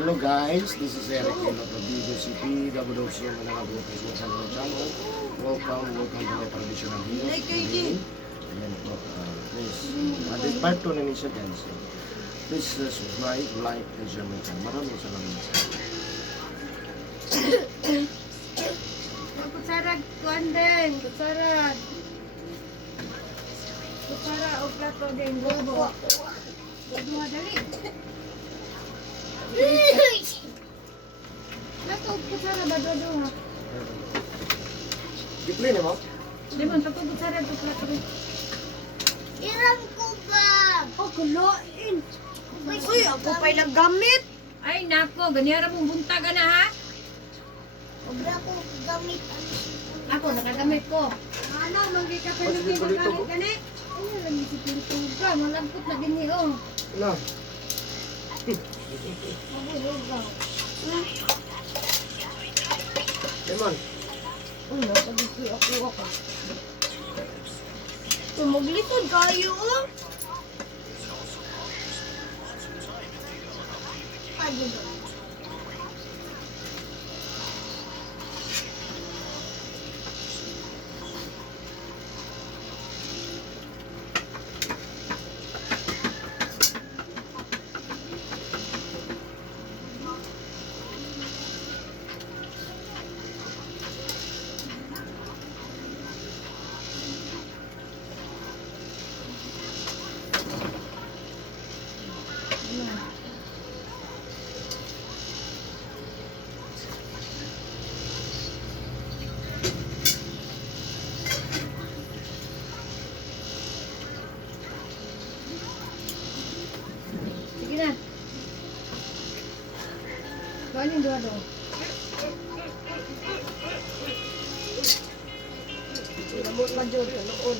Hello guys, this is Eric Kilo from BGCP, WWC ang nanagabuti sa channel. Welcome to my traditional videos. Ayan po, please. This part 2 na niya siya guys. Please subscribe, like, and share my channel. Maraming salamat sa Kutsara, kuan din. Kutsara. Kutsara o plato din. Bobo. Bobo, dali. Plato o kutsara ba dodo ha? Di-play na mo? Di man, tapos kutsara o plato rin. Iram ko ba? Oh, kuloin. Uy, ako pa'y naggamit. Ay, nako. Ganyan mong buntaga na ha? Obra ko gamit. Ako, nakagamit ko. Ano, manggi ka pa nung Pagsikulito kinagamit mo? ka ni? Ay, lagi si Pilituga. Malangkot na din niyo. Ano? Mabuhugaw. Lemon. Uy, napagisi ako. Tumaglikod kayo. Pwede ba? Sige na. Gawin yung dua doon. Lamot pa dyan sa noon.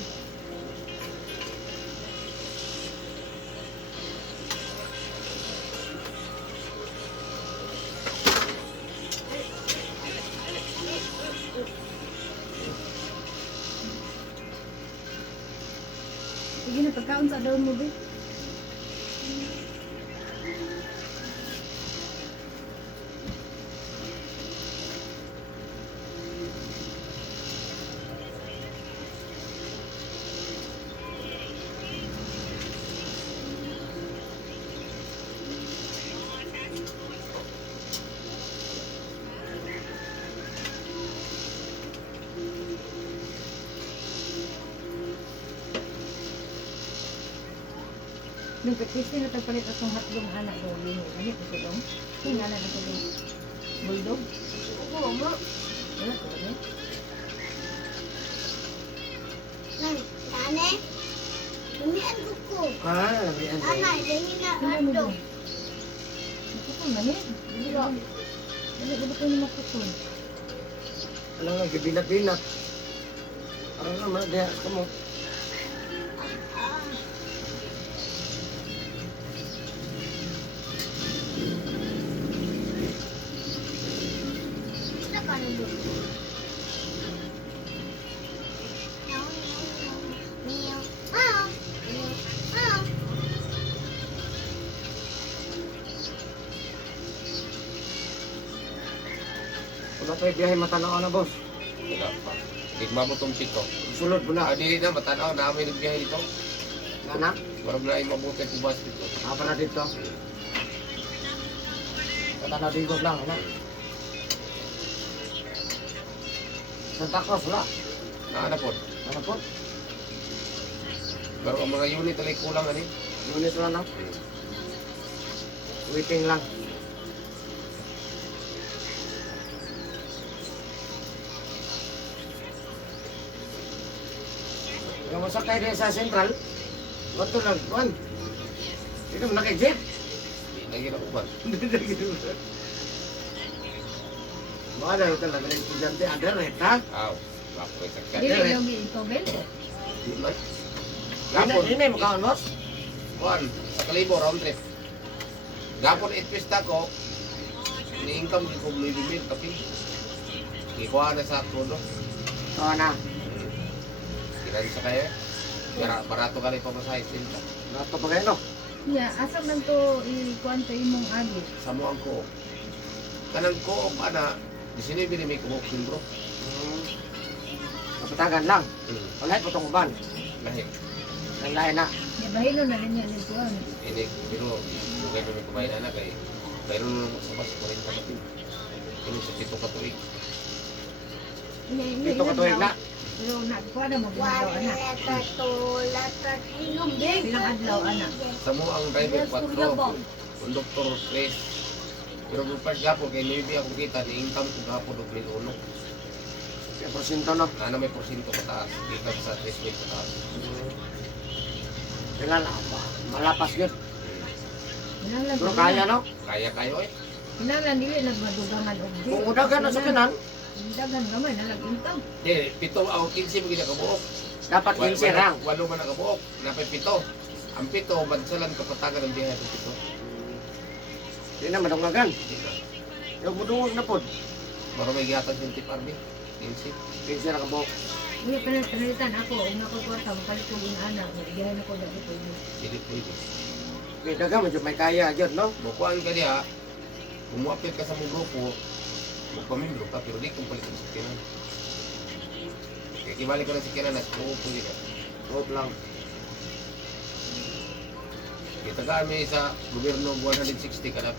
Sige na, pagkaon sa daon mo, be. Nung pagkisi na tagpalit atong hotdog anak do liho. Ganit ito dong. Yung anak ito dong. Bulldog. Oo, mo. Wala ko ba? Nane? Lumian ko ko. Lamian. Nanay, dahil na Ano mo ando. dong? Makukon na yan. Dali ko ni makukon. Alam nga, gibilat-bilat. Parang naman, diya, kamu. Sila ka na doon. Meow. Meow. Meow. Wala tayo biyahe matanaw na, boss. Wala pa. Tigma mo tong pito. Sulod mo na. Dili na, matanaw na kami nagbiyahe dito. Anak, Marag na yung mabuti kung bus dito. apa na dito? Matanaw digos lang, anak. Santa Cruz, wala. Naana po. Ano po? Pero ang mga unit alay kulang ani. Unit lang na. Waiting lang. Yung masakay din sa Central, wato lang, kuan. Hindi mo nakay-jeep. Hindi na ginauban. Mga na yung talaga ng estudyante, ada rin, ha? Aw. Bakoy sa Dili kanya. yung ito, Bel. Di man. Gapon. Gapon. Hindi mo kaon, boss? Kuan. Sa Kalibo, round trip. Gapon 8 pista ko. Ni-income ko bumibimil. Tapi. Ikuha na sa kodo. Oo na. Kinan sa kaya. Barato ka rin pamasahe. Nato pa kayo, no? Ya, asa man to ikuan sa imong agi. Sa mo ang ko. Kanang ko ana, di sini bini may kumok bro. Kapatagan lang. Wala po itong uban. Lahi. Ang lahi na. Ya, bahino na rin yan ikuan. Ini pero mugay kami kumain ana kay mayroon na sa bas 40 kapatid. Ini sa 7 ka tuig. Dito ka tuwing na. Pero nagkuha na mo ginagawa One anak. letter, two letter, three. Bilang adlaw anak. Sa mo ang driver 4, konduktor 3. Pero kung pas gapo kay maybe ako kita ni income ko gapo og 1,000. Kaya porsyento no. Ana may porsyento pataas, kita sa 3,000 pataas. Kailan malapas yun. Kinahanglan Pero kaya no. Kaya kayo eh. Kinahanglan dili nagmadugangan og di. Kung udagan na sa kanan, Dagan gamay na nag-income. Di, 7 o 15 mo ginakabuok. dapat 15 rang. Walo man nakabuok, napay 7. Ang 7, bansalan kapatagan ng biyahe ng 7. Hindi na madungagan. Hindi na. Yung budungog na po. Maro may gihatag yung tip army. 15. 15 na kabok. Uy, pinalitan ako, una ko kwarta, mapalit ko yung anak, nagbiyahe na ko dati ko yun. Hindi pwede. Kaya daga, medyo may kaya yun no. Bukuan ka niya, umuapit ka sa mong grupo, magpamimbro ka, pero di kong palit ang sikinan. Kaya kibalik ko ng sikinan na, oo, pwede ka. Huwag lang. Kaya tagaan may sa gobyerno 160 ka na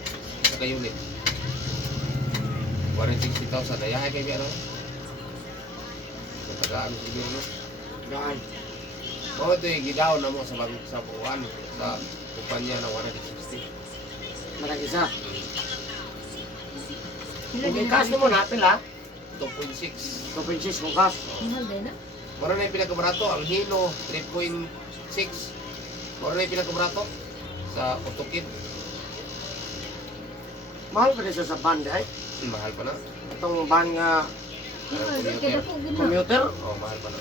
sa unit. 160,000, nayahay kayo ano? Kaya tagaan sa gobyerno. Gaan. Oo, ito yung gidaw na mo sa bang sa buwan, sa kumpanya na 160. Marang isa. Sila Kung din ikas mo na, pila. 2.6. 2.6 kung kas. mahal din na. Mara na yung pinakabarato, ang Hino 3.6. Mara na yung pinakabarato sa Otokid. Mahal pa rin siya sa band ay. Mahal pa na. Itong band nga Mahal din, kaya dako guna. commuter. Oh, mahal pa na.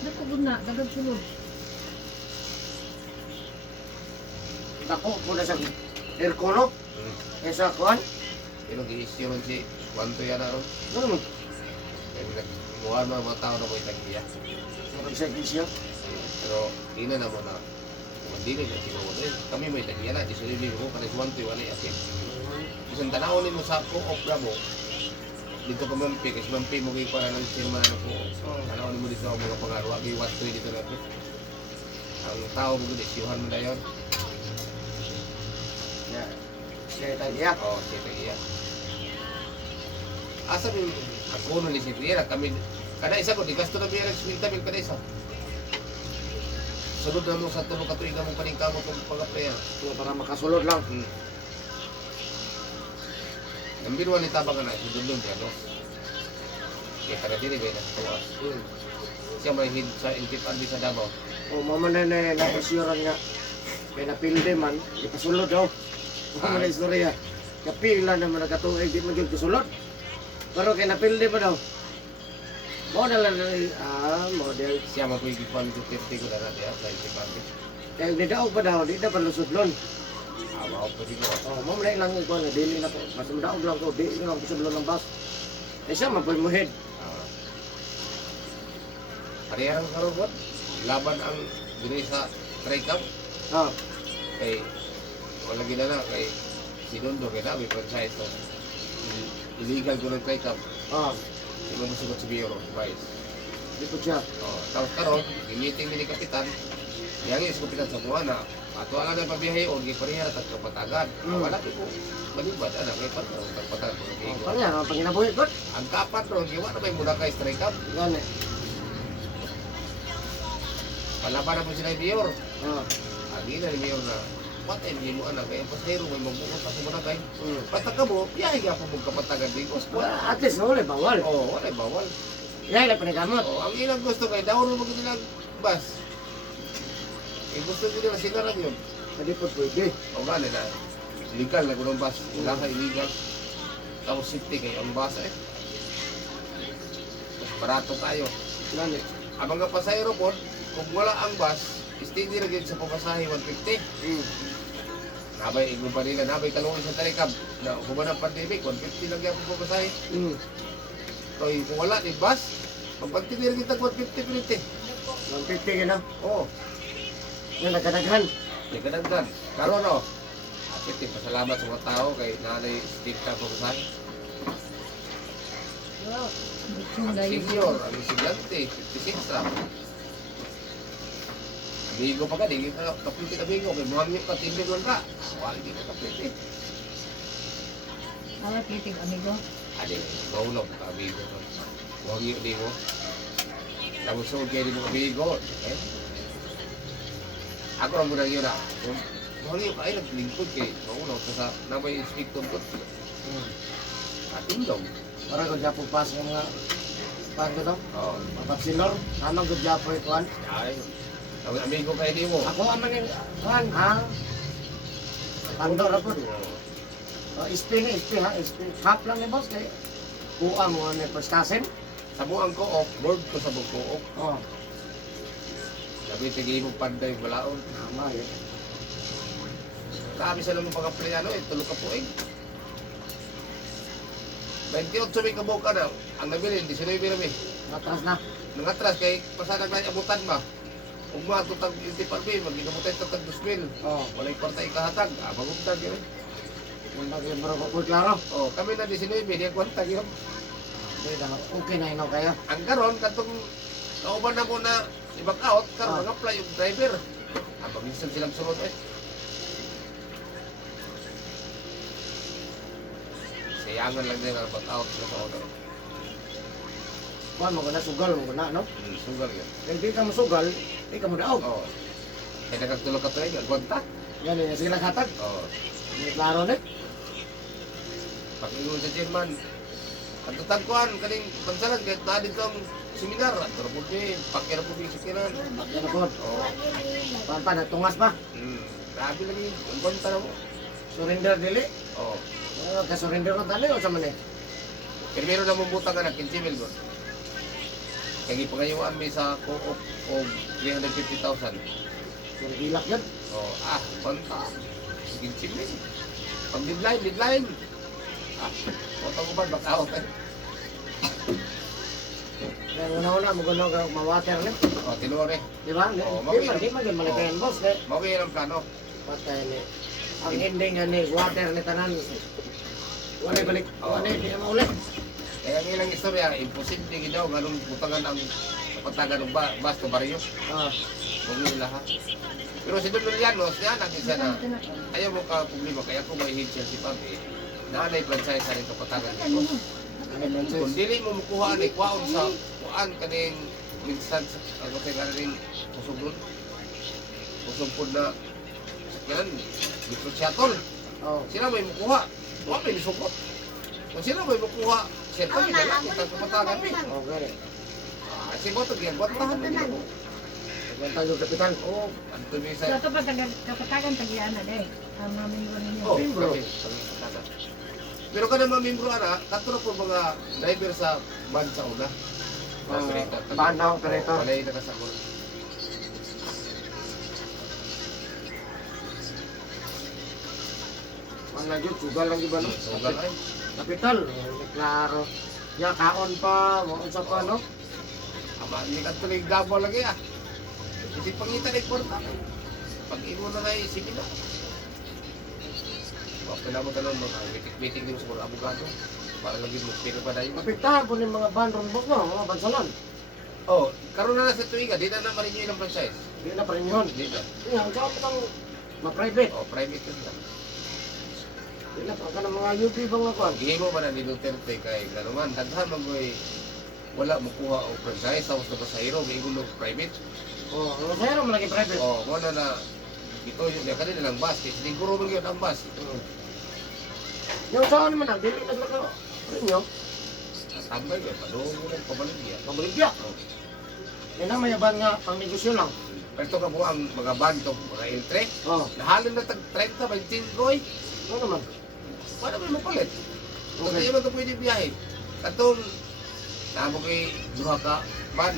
Dako guna, dagag sulod. Dako po na sa aircon no. Kaya sa kuhan. Pero gi-issue ron si Wanto yan na ron. Ano mo? Kaya muha mo mga tao na mo itagiya. Marang service Pero ina na mo na kung hindi na sinuod eh. Kami may itagiya na. Di sa libre ko, kanis Wanto yung anay asin. Isang tanawin mo sa co-op na mo, dito ka mampi, kasi mampi mo kayo para ng chairman na po. Tanawin mo dito ang mga pangarwa, kayo Wanto dito na po. Ang tao mo dito, siyuhan mo na yun. Yeah. Kaya tayo iya. Oo, siya itagiya. Asa min ako no ni si Riera kami kada isa ko di gasto na biya nagsimilta bil kada isa. Sunod na mo sa tulo ka tuig mo paningkamot kung pag-apply. Para makasulod lang. Ang binuan ni tabang na si Dundon diya no. Kaya kada diri ba na tuwas. Siya may hid sa intipan di sa Davao. O mamanan na napasyuran nga. Kaya napilde man, ipasulod daw. Ano na istorya. Kapila naman nagkatuig, di magiging kasulod. Pero kaya napilde pa daw. Model na model. Siya mo puig ikuan ko 50 ko na diya sa intipan. Kaya nidaog pa daw, di na palusudlon. Awa ko di ko. Oh, mamulay lang ikuan na dili na po. Mas madaog lang ko, di na lang pasulod ng bus. Eh siya, mapuy-muhid. Parehang karobot. Laban ang diri sa Tricam Ah, kay wala gina na kay si Dondo kay dami franchise to. Illegal ko ng Tricam. ah, Di mo masugot si Biro, Vice. di po siya. Oh, tapos karon, i-meeting ni Kapitan. Yang is Kapitan sa buwan na ato ala na pabiyahe o gi parehara ta kapatagan. Wala ko malibad ana kay pat kapatagan ko Oh, gi. kanya, ang panginabuhi ko. Ang kapat ron giwa na may muda kay strike up. Gani. Palaban na po sila ni Mayor. Ah, Agi na ni Mayor na patay ni mo anak kay pasahero may magbuot ako mo na kay. mm. Pataka mo, biyahe ga po mo kapatagan di boss. Well, at least wala bawal. Oh, wala bawal. Yan lang panigamot. Oh, ang ilang gusto kay daw mo nila bus. Eh gusto nila sila lang yun. Hindi po pwede. O gani na, legal na gulong bus, wala ka illegal. Tapos safety kayo ang bus eh. Mas barato tayo. Gani. Ang mga pasahero po, kung wala ang bus, steady na sa pamasahe 150. Mm. Nabay, igong pa nila, nabay kalungan sa talikab. Na kumana ng pandemic, 150 lang yan ang pamasahe. Mm. So kung wala ni bus, magpagtindi rin kita 150 piniti. 150 ka na. Oo. Yan, nagkadaghan. Di kadagdan. Karon no. Akit pasalamat sa mga tao kay nanay stick ta ko sa. Bitsong dayo. Senior, ang estudyante, 56 ra. Amigo pa ka, di ka kapiti amigo, kay buhang niyo ka, timbigon ka. Wala di ka kapiti. Awat kitig amigo. Adi, maulog ka amigo. Buhang niyo di mo. Tapos so, kaya di mo amigo. Eh? Ako ang muna yun na. Buhang niyo ka ay naglingkod kay maulog sa namay inspector ko. Atindong. Para ko dyan po pas ng mga pan ko to. Oo. Mapapsilor. Namang ko dyan po ikuan. Ay, ang amigo kayo di mo. Ako aman yung kuan ha. Pandor ako. SP na SP ha. SP. Half lang ni boss kay kuha mo na prestasen. Sa buang ko, off-board ko sa buko. Oh. Sabi, tigay mo panday balaon. Tama yun. Kami sa naman pagka-playano tulog ka po 28 may kabuka na. Ang nabili, 19 rami. Matras na. Nangatras kay pasanag na abutan ba. Kung mga tutag yung tiparbi, mag-inamutay tatag 2,000. Oh. Walay kwarta ikahatag. Magumtag yun. Kung naging baro ko klaro. Kami na 19, di kwartag yun. Okay na ino kayo. Ang karon katong kauban na mo na i-back out, karon mag-apply yung driver. Minsan silang sunod Sayangan lang din ang back out sa auto. Kuan mo na sugal mo na no. Sugal yun. Kaya di ka mo sugal, di ka mo daog. Oo. Kaya nagkagtulog ka tuloy, agwanta. Yan yung sila hatag. Oo. Hindi klaro na. Pag-ingon sa chairman, ang tatagkuhan, kaning pansalan, kahit na dito ang seminar, at tarapod niya, pakira po yung sikiran. Yan ako. Oo. Kuan pa, natungas pa. Grabe lagi, agwanta na mo. Surrender dili. Oo. Ka-surrender na tali o sa man eh. Pero na mumutang ka na, 15,000 doon. Kaya ipangayuan may sa co-op o 350,000. Pero hilak yan. Oo. Banta. 15,000. Pag deadline. Otong ko ba, back out Kaya una-una, magano ka ma-water na. tinore. Di ba? Di man din malikayan boss. Mawin ang plano. Patay ni. Ang ending nga ni water ni tanan. Wala balik. Wala di na maulit. Kaya ang ilang istorya, imposible ginaw ganun butangan ang kapatagan ng basta baryo. Huwag nila ha. Pero si Don Liliano, siya nagisa na ayaw mo ka problema, kaya kung may hit siya si Papi, naanay franchise sa ito kapatagan nito. Kung dili mo makuha ni kwaon sa kuan kaning minsan ako kay kaning kusugod. Kusugod na sakyan dito shuttle. Sila may makuha. Wa may nisukot. Kung sila may makuha, siya pa kita lang kita kapatagan ni. Okay. Si Boto gyud bantahan nito. Yan tayo kapitan. Anto mi So sa ito pag kapatagan tagian na day. Ang mga membro ninyo. Membro. Pero kada mga membro ana, katuro po mga driver sa van sa una. Van na operator. Walay na kasagol. Ang nagyod, sugal lang iba no? Sugal ay. Kapital. Klaro. Ya, kaon pa. Maunsa pa no? Ama, hindi ka tuloy gabo lagi Hindi pangitan ay kwarta. Pag-imo na na isipin na. Pila mo talon mo, meeting din sa mga abogado. Para lagi mo, pero pa dahil. Kapitahan po ng mga van ron boss no? Mga bansalan. Karoon na sa tuwiga, di na naman rin yung franchise. Di na pa rin yun. Di na. Yan, ang saan mo ma-private. Private yun lang. Di na pa ka ng mga UP bang nga kwan. Gihin mo ba na ni Duterte kay Ganuman, daghan mo wala mo kuha o franchise, tapos na pasahero, may igulog private. Ang sayro mo lagi private. Muna na, ito yung kanina lang bus, kasi siguro mo yun ang bus. Yung saan naman ang dili na sila ka rin yun. Tambay yun, padung mo lang pabaligya. Kabaligya. Yan ang mayaban nga pang negosyo lang. Pero ito ka po ang mga band, ito, mga entry. Nahalin na tag 30, 25 koy. Ano naman? Paano mo mapalit? Kung tayo man ito pwede biyahe. Katong, namo kay duha ka ban,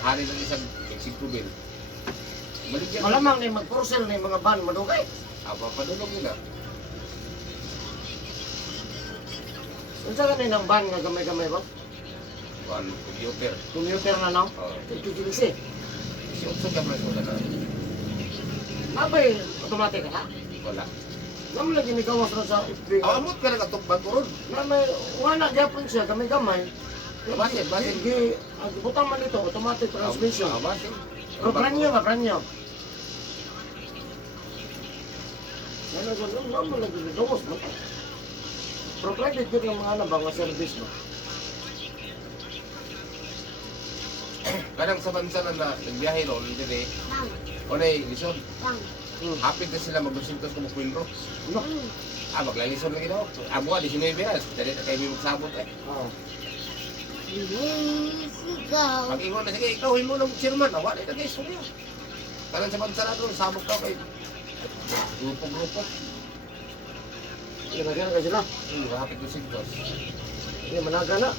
nahalin ng isang exit bill. Baligyan. Malamang na mag-porcel na yung mga van madugay. Padulog nila. Kung saan ka ng van nga gamay-gamay ba? Computer. Commuter na no? Oo. Ito-ito Si Utso ka presyo na na. Abay, automatic ha? Wala. Naman lagi ni gawas na sa FB. Amot ka nagatugbag ko ron. Na may wala gyapon siya gamay-gamay. Basin, basin. Gi butang man ito automatic transmission. Basin. Pero pranyo ba pranyo? Ano sa naman lagi ni gawas no? Pero private yun ng mga nabang service no? Kadang sa bansa na nagbiyahe ron, hindi Lang. o na lisod. Lang. Hapit na sila mag-200 kung makwinro. No. Maglalisod lagi daw. Amo, 19 beras. Dali na kayo may magsabot eh. Oo. Sigaw. Pag ingon na, sige, ikaw, mo ng chairman. Awa, na kayo, istorya. Kadang sa bansa na doon, sabot ka kayo. Grupo-grupo. Ginagana ka sila. Hapit 200. Hindi managa na.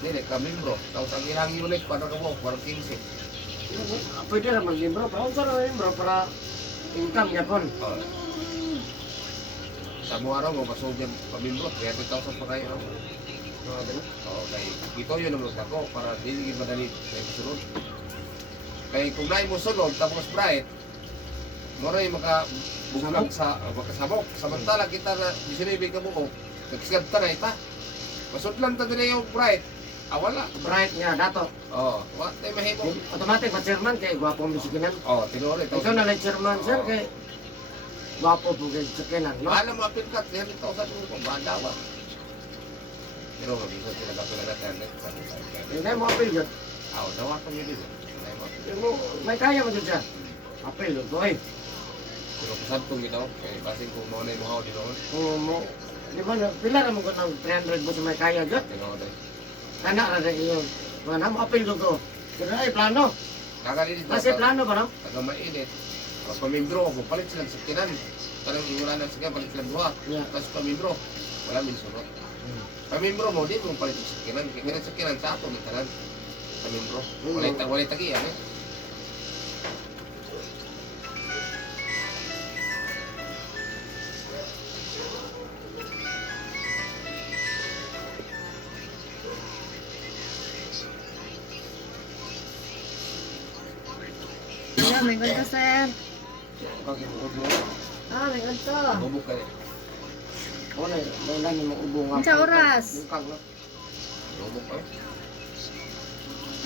Hindi, ka-membro. Tapos ang ilang unit, para ka mo, parang 15. Pwede naman limbro. Para sa limbro para income yapon. Oh. Sa mga araw mo, masugyan pa-membro, 30,000 pa kayo. Okay. Ito yun naman ako para hindi madali kayo masunod. Kaya kung nahin mo sunod, tapos bright, mura yung makabuklag sa makasabok. Samantala kita na disinibig ka mo, nagsigad ka na ita. Masudlan ta din yung bright. Wala. Bright nga dato. What tayo mahimo? Automatic pa chairman kay gwapo mo sikinan. Tinuloy. Ikaw na lang chairman sir kay gwapo po kay sikinan. No? Mahal mo apil ka, 300,000 mo pa, dawa. Pero mabisa sila ka pala natin. Hindi mo apil yun. Dawa ka nyo din. May kaya mo dyan siya. Apil yun. Boy. Pero kasabtong ito, kaya kasing kung mo na yung mga dinoon. Mo. Di ba na pila naman ko ng 300 mo sa may kaya dyan. Tinuloy. Kana na rin yun. Mga mo apil ko. Pero ay plano. Kakalilito. Kasi plano ba no? Taga mainit. Tapos pamimbro, kung palit silang sakinan. Parang iwala ng sakinan, palit silang buha. Yeah. Tapos pamimbro, wala min sunod. Pamimbro mo, di kung palit yung sakinan. Kaya ganun sakinan sa ato, mitalan. Pamimbro. Walay tagiyan eh. Hello, may ganito, sir. Okay, May ganito. Bubuk ka eh. Wala, may lang yung ubo nga. Sa oras. Bukang no? Bubuk ka eh.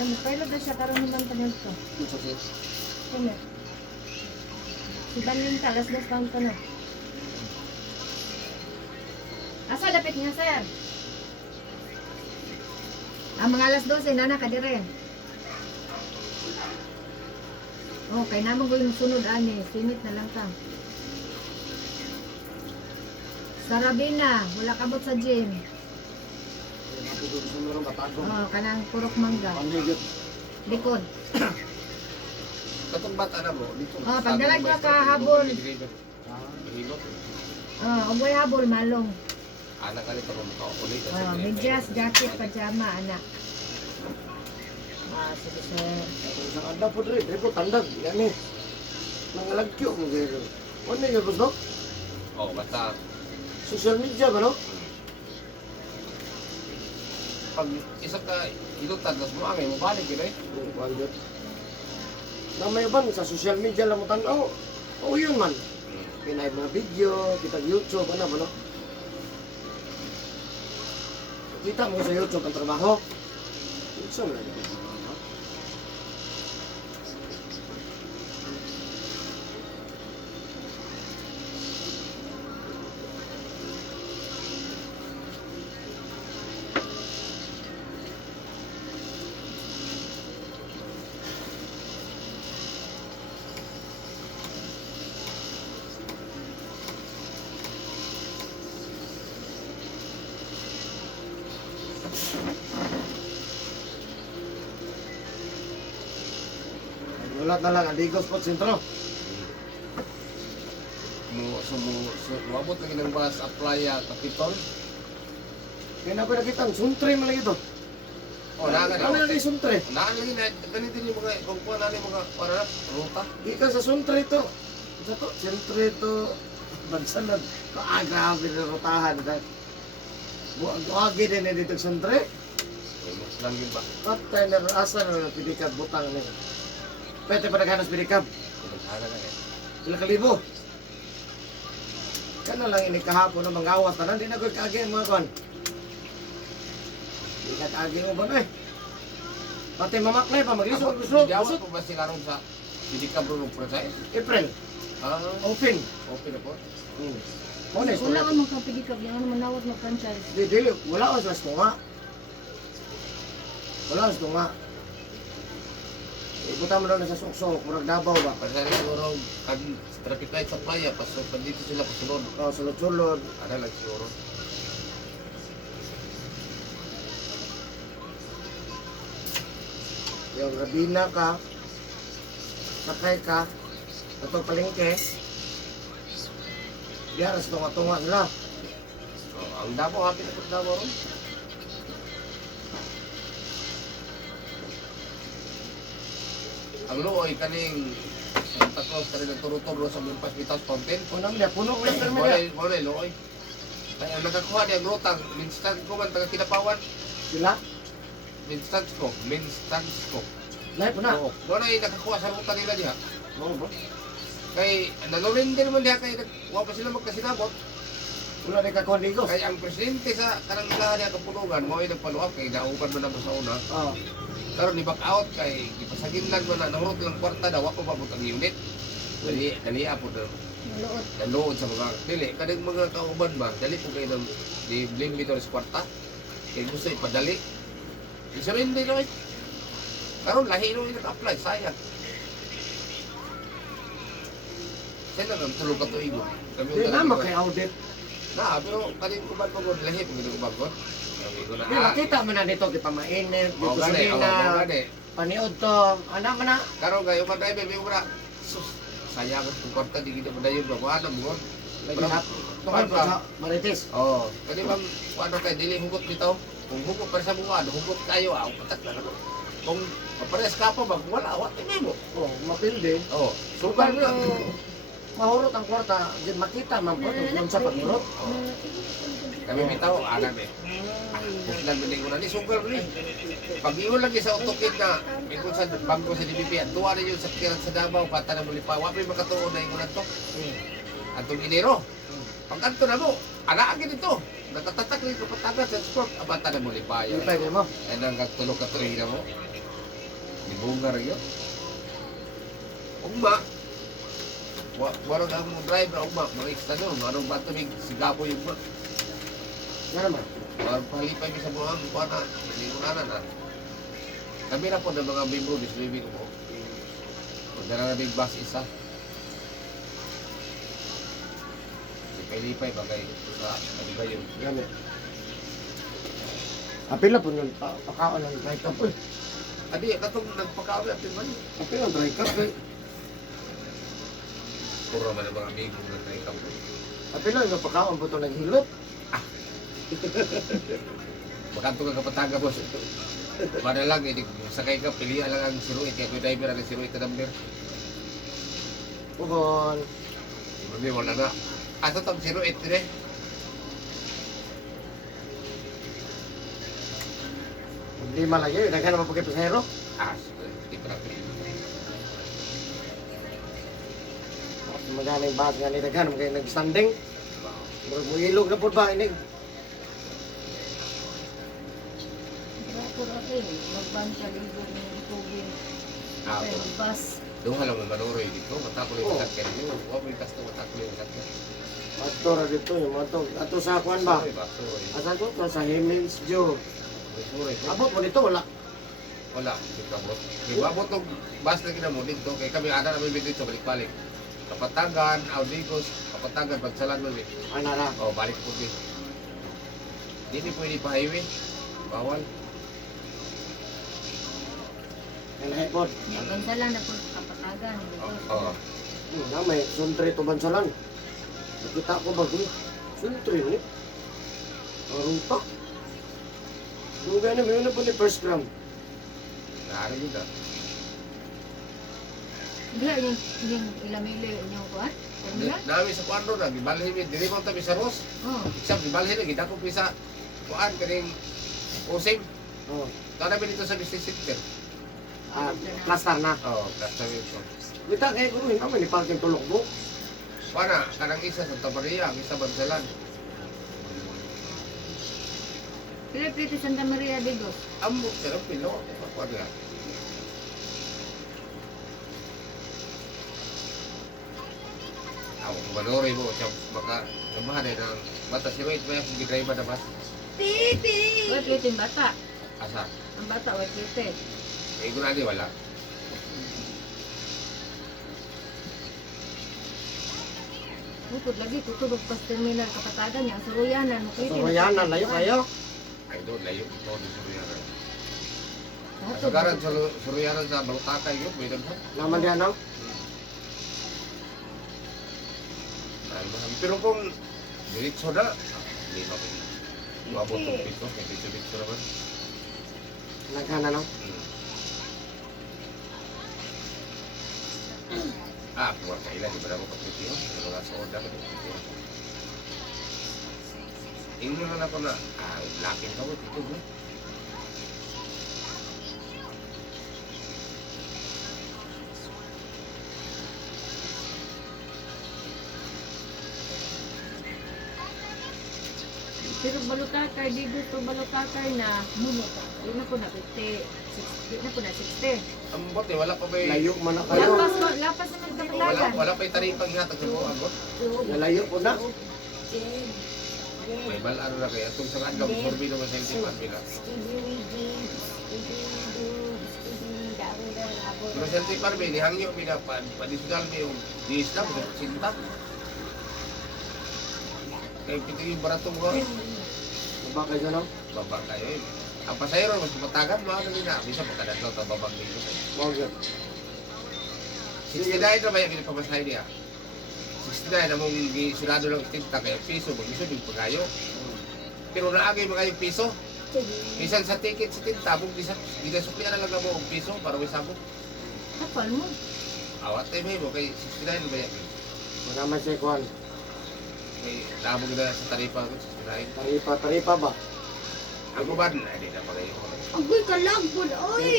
Magpailog na siya, karoon naman pa ganito. Sa sis. Kaya. Si Banling ta, alas 2 pound ka na. Asa dapit niya, sir? Mga alas 12, nana ka dire. Kay naman ko yung sunod, ani. Sinit na lang ka. Sarabina, wala kabot sa gym. Gusto mo rin batagong. Kanang purok mangga. Pamigit. Likod. Katong bata na mo, dito. Pagdalag ka kahabol. Hilot. Uboy habol, malong. Anak ka nito kung ulit. Medyas, jacket, pajama, anak. Sige, sir. Isang adda po rin. Ito tandag. Yan eh. Nangalagkyo mo gano'n. Ano yung gusto? Basta Social media ba no? pag isa ka ilutan, tapos mo angay, mabalik yun eh. Bandit. Na may ban sa social media lang mo tanaw. Oo yun man. Pinay mga video, kita YouTube, ano ba no? Kita mo sa YouTube ang trabaho. Isa mo lang. Wala na lang, Adigos po sentro. Mabot lagi ng bus, apply Capitol. Kaya na ko nakita, suntre mo lang ito. Naga Ano na. lagi suntre? Naga lagi na, ganito yung mga, kung kuha natin mga, para ruta. Di ka sa suntre ito. Sa to, sentre ito. Bansalan. Grabe na rotahan. Buwagi din na dito sa suntre. Mas lang yun ba? Patay na asa na pidikab butang na yun. Pwede pa naghanas pidikab. Pinaghaga na eh. Ilang kalibo. Kana lang ini kahapon na manggawas tanan di na ko kaagi mga kon. Di ka kaagi mo ba na eh. Pati mamaklay pa maglisod gusto. Jawab ko ba sila ron sa hindi ka bro ng franchise? April, Ah, open. okay na po. Mo na Wala istorya. ka magkapigikap, yung ano manawat mag-franchise. Dili, wala ka sa tunga. Wala sa tunga. Ibuta mo daw na sa suksok, murag Davao ba? Pasal siguro kan traffic light sa playa, pasok pa dito sila pasunod. O, sulod-sulod. Ada lang siguro. Yung rabina ka, sakay ka, atong palengke, diyaras tunga-tunga sila. Oh, ang Davao happy na po Davao ron. Ang luoy kaning Santa Claus kaning nagturo-turo sa Milpas Vitas Fountain. Unang niya, puno mo yung permila. Wala luoy. Kaya ang nakakuha niya ang rutang, minstag ko man taga Kinapawan. Sila, Minstag ko. lahat po na. Oo. Wala yung nakakuha sa ruta nila diha. Oo ba? Kay nalurin din naman diha kay wa pa sila magkasinabot. Wala rin kakondigo. Kay ang presidente sa kanang ilahan niya kapulungan mo ay nagpaluap kay naupan man na sa una. Oo. Karon ni back out kay gipasaginlan man na nahurot lang kwarta daw ako pabot ang unit. Dali apo na Maluot. nanood sa mga dili kadang mga kauban ba dali po kayo ng di bling dito sa kwarta. Kay gusto ipadali. Isa rin din oy. Karon lahi no naka-apply sayang. Sila nang tulog ka tuigo. Kami Di ang naman dalawa. kay audit. Na, pero kanin ko ba ko lahi pag ko ba ko? Sabi ko na. Di nakita mo na dito, kipamainit, Mo dito gani, sa mo gani. paniod to. Anak mo na. Karon kayo man driver may ubra. Sus, sayang kung kwarta di kita padayon ba kuha na mo. Lagi na. Tungkol po sa Marites. Oh, kani bang kuano kay dili hugot bitaw. Kung hugot para sa buwan, hugot kayo aw patak na ako. Kung pares ka pa ba wala wa tingin mo. Oh, mapilde. Oh, Sugal sugal mo. mo. Mahurot ang kwarta. Di makita man po kung sa paghurot. Kami bitaw ana be. Kuslan mo ning una ni sugal ni. Pag iyon lagi sa utokid na ikot sa bangko sa DBP at tuwa ninyo sa kiran sa Davao pata na muli pa wa pa makatuon na ingon to. Atong Enero. Pag anto na mo, alaagin ito. Nakatatak ni kapatagan sa sport abata na muli pa. Hindi pa mo. Ay nang katulog ka tuloy na mo. Ibunga rin yun. Ugma. Wala na akong drive na ugma. Mga ekstanyo. Anong ba ito sigapo yung ugma. Nga naman. Parang palipay sa buhang. Kuha na. Hindi mo na. Kami na po ng mga membro ni swimming ko. Punta na big bus isa. Lipay-lipay ba kayo sa ano ba yun? Gamit. Apil na po yun. Pakaon ng dry cup. Adi, katong nagpakawi at man. Apil ang dry cup. Puro man ang mga amigo na naikap. Apil na yung pakaon po ito naghilot. Makanto ka kapataga, boss. Mana lang, sakay ka, pilihan lang ang 08. Kaya ko driver ang 08 na number. Pugon. Hindi, wala na. Ato tong 08 din eh. Hindi malayo. Naghan naman po kayo pasahero. Hindi pa lang. Magaling bahas nga ni Daghan. Mga nag-standing. Ilog na po ba? Inig. Pura magbang sa ligo ng tubig. Ah, Ay, bus. doon ka lang mo manuroy dito. Matako yung sakyan nyo. Huwag mo yung kasto matako yung sakyan. Ato ra dito yung mga to. Ato sa kuan ba? Suroy ba? Suroy. Asan ko? Sa Hemings Joe. Suroy. Abot mo dito, wala. Wala. Dito mo. Diba mo itong bus na kinamo dito. Kaya kami ada namin dito balik-balik. Kapatagan, Audicos, Kapatagan, Pagsalan mo. Ana na. O, balik po din. Hindi pwede pa highway. Bawal. Kaya po. Bansalan na po kapatagan. Oo. Na may suntre to bansalan. Nakita ko ba kung suntre ni? Ruta. Yung gano'n, may na po ni first gram. Naari yun na. Bila yung ilamili yung kuan? Terminal? Nami sa kuandro na, gibalhin mi, dili mo tabi sa Ros. Oh. Isang gibalhin na, gidako pisa kuan, kaning using. Oh. Ito namin dito sa business center. Cluster na. Oo, that's the way ito. Kita kayak kung hindi ni parking tulok mo. Para, kanang isa Santa Maria, ang isa Bansalan. Pila pito Santa Maria de Dios. Amo, pero pilo. Ako niya. Ako, manori mo, siya baka samahan eh ng bata si Wait, may akong gidrive na bus. Pipi! Wait, wait, yung bata. Asa? Ang bata, wait, wait. Eh, kung nani, wala. Bukod lagi, tutulog pas terminal kapatagan niya. Ang suruyanan, So, mayanan, layo kayo. Ay, doon, layo ito, di Suriyanan. Hatod. Kasagaran sa Suriyanan sa Balutakay yun, may daghan. Naman yan, no? Pero kung diretso na, hindi mo kung mabot ng pito, may pito naman. Nagkana, no? Ah, kuha ka ilan, di ba na mo kapito yun? Ano nga sa orda ka din? Ingin na ako na, laking ka mo, pito mo. Pero balukakay, di gusto balukakay na mumuta. Di na po na 50. Di na po na 60. Ang bote, wala pa ba Layo man na kayo. Lapas naman kapatagan. wala pa yung taripang nga, tayo mo, agot. Nalayo po na. May balaro na kaya, itong sa adlaw, sorbi naman sa hindi pa nila. Pero sa hindi pa rin, hangyo, padisgal mo yung diis na, kasi sinta. Kaya pito yung baratong ko, Baba kayo, no? baba kayo eh. Ang pasayro, mas matagan mo, ano nila, bisa pagkadadlaw, tababang nila. Wow, good. 69 na ba yung pinapamasay niya? 69 na mong surado lang 60 kaya piso, mag-iso yung pagayo. Pero naagay mga yung piso. Bisan sa ticket sa tintabog, di na suklian na lang mo ang piso para may sabog. Kapal mo. Awat tayo mo, kay 69 ba yan? Manaman siya, Kwan. May labog na sa taripa ko, 69. Taripa ba? Ako ba, hindi na pagayo ko. Agoy ka lang po, oy!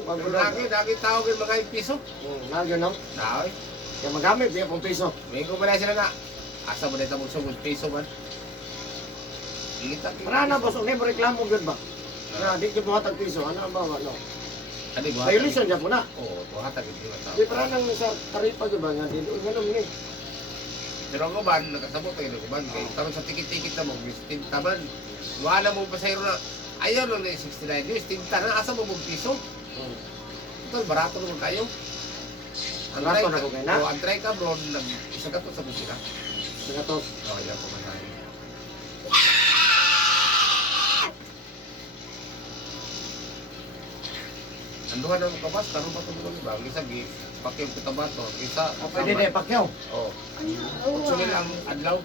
Pero lagi tawag yung mga yung piso. Nagyo, no? Naoy, Kaya magamit, di pong piso. may kumalay sila na. Asa mo na ito magsugod piso man. Kita Para na, boss, okay mo reklamo, good ba? Na, di ko buhatag piso. Ano ba, ano? Ano ba? Violation niya po na. Oo, buhatag yung mga tao. Di para nang sa taripa, di ba? Nga, di ganun ni. Pero ang uban, nakasabot tayo ng uban. Kaya karon sa tikit-tikit na mo, tinta man. Wala mo pasayro na, ayaw lang na yung 69 years, tinta na, asa mo mong piso? Ito, barato naman kayo. Barato na ko kayo na? Oo, ang try ka bro, isa ka to sa busina. Sige to. Oo, yan po masahin. Anduhan na mo kabas, karoon pa ito mo ba? Ang isa, pakiw kita ba ito? Ang isa, Pwede na, pakyaw. Oo. 8 nila ang adlaw.